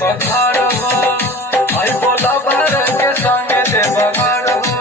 घर हो, आई बोला भर के संग देव घर हो।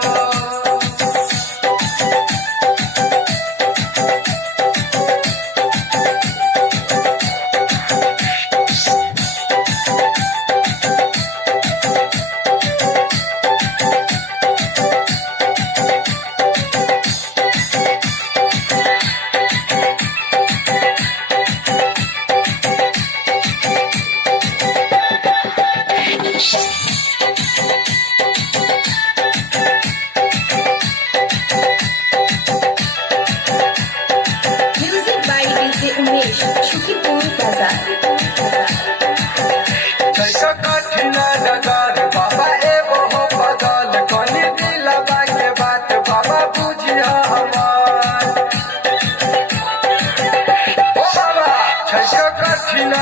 कठिन डगर बाबा एगो हो बदल कनी दिलवा के बात बाबा बुझिया हमार। ओ बाबा छै कठिन